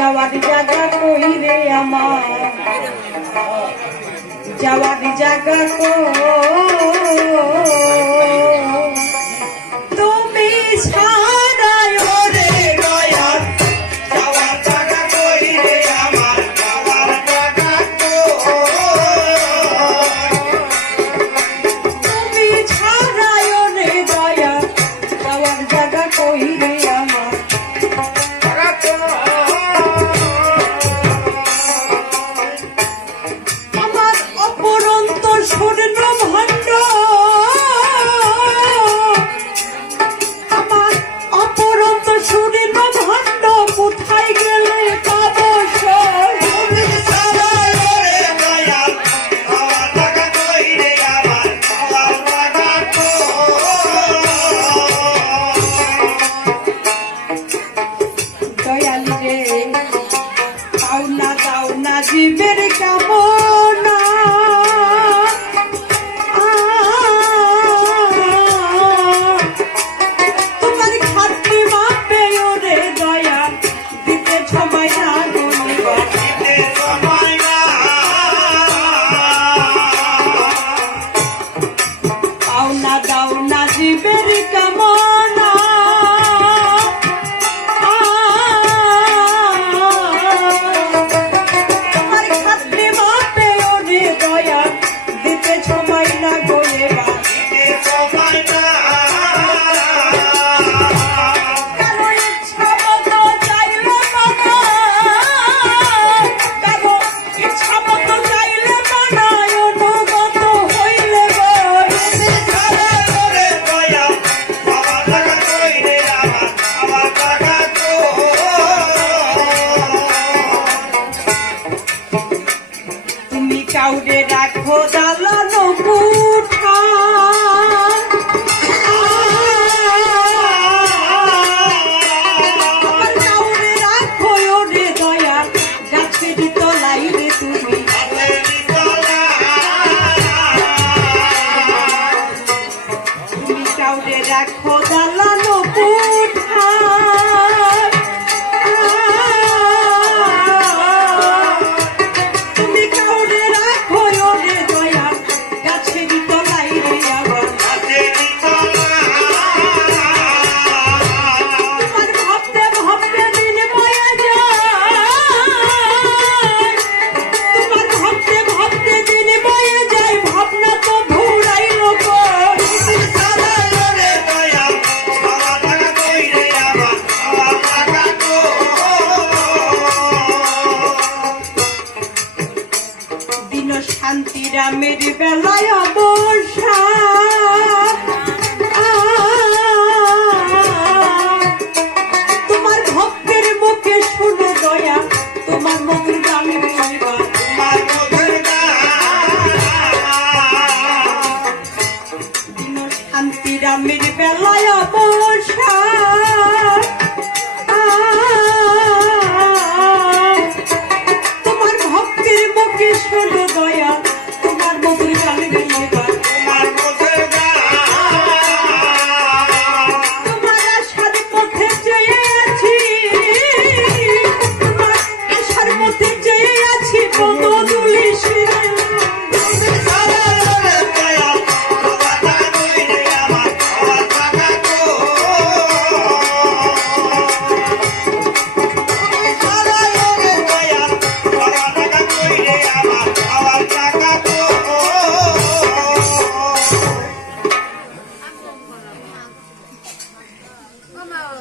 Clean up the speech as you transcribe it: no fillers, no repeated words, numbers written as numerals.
যাওয়ার জায়গা কই রে আমার, যাওয়ার জায়গা তুমি ছাড়াই রে দয়াল, যাওয়ার জায়গা কই রে আমার, যাওয়ার জায়গা তুমি ছাড়াই রে দয়াল, যাওয়ার জায়গা কই রে আমার। জীবের কামনা তোমার খাতি মাপে ওরে দয়া দিতে সময় না গনিবা, দিতে সময় না পাওনা দাও না জীবের কামনা কাউরে রাখো দালানো কুঠা, কাউরে রাখো ওরে দয়া গাছের তলাই রে তুমি, তুমি কাউরে রাখো দালানো কুঠা, শান্তি রামের বেলায় অবসা তোমার ভক্তের মুখে শুনো দয়া, তোমার মধুর গানে বলবা, তোমার মধুর গান শান্তি রামের